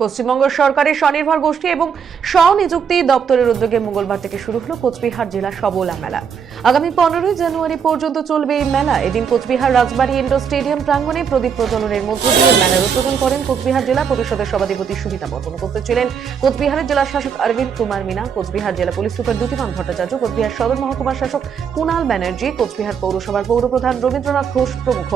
পশ্চিমবঙ্গ সরকারের স্বনির্ভর গোষ্ঠী এবং স্বনিযুক্তি দপ্তরের উদ্যোগে মঙ্গলবার থেকে শুরু হলো কোচবিহার জেলা সবলা মেলা। আগামী 15 জানুয়ারি পর্যন্ত চলবে এই মেলা। এদিন কোচবিহার রাজবাড়ী ইন্ডোর স্টেডিয়াম প্রাঙ্গণে প্রদীপ প্রজ্বলনের মধ্য দিয়ে মেলার উদ্বোধন করেন কোচবিহার জেলা পরিষদের সভাধিপতি সুবিতা বর্মন। উপস্থিত ছিলেন কোচবিহারের জেলা শাসক অরবিন্দ কুমার মিনা, কোচবিহার জেলা পুলিশ সুপার দ্যুতিমান ভট্টাচার্য, কোচবিহার সদর মহকুমার শাসক কুণাল ব্যানার্জি, কোচবিহার পৌরসভার পৌরপ্রধান রবীন্দ্রনাথ ঘোষ প্রমুখ।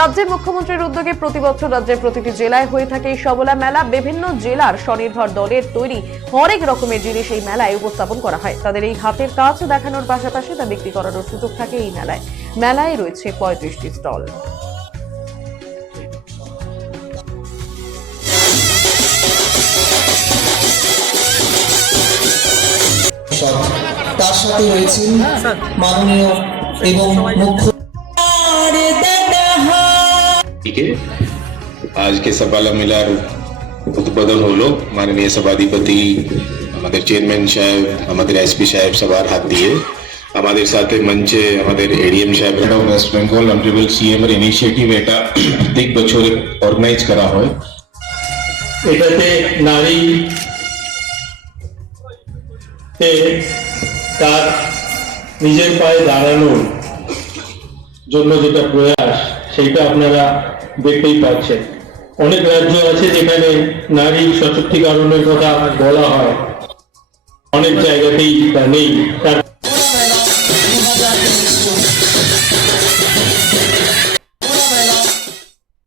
রাজ্যের মুখ্যমন্ত্রীর উদ্যোগে প্রতি বছর রাজ্যের প্রতিটি জেলায় হয়ে থাকে এই সবলা মেলা। বিভিন্ন জেলার স্বনির্ভর দলের তৈরি হরেক রকমের জিনিস এই মেলায় উপস্থাপন করা হয়। তাদের এই হাতের কাজ দেখানোর পাশাপাশি তা বিক্রি করারও সুযোগ থাকে এই মেলায়। মেলায় রয়েছে 35টি স্টল। তার সাথে রয়েছেন মাননীয় এবং মুখ্য आज के सबाला मेलार उद्বোधन হলো। মাননীয় সভাধিপতি আমাদের চেয়ারম্যান সাহেব, আমাদের এসপি সাহেব সবার হাত দিয়ে, আমাদের সাথে মঞ্চে আমাদের এডিএম সাহেব of West Bengal honourable CM এর ইনিশিয়েটিভ এটা প্রত্যেক বছর অর্গানাইজ করা হয়। এটাতে নারী তার নিজের পায়ে দাঁড়ানোর জন্য যেটা প্রয়াস সেটা আপনারা দেখতেই পাচ্ছেন। অনেক রাজ্য আছে যেখানে নারী সশক্তিকরণের কথা বলা হয়, অনেক জায়গাতেই তা নেই। তার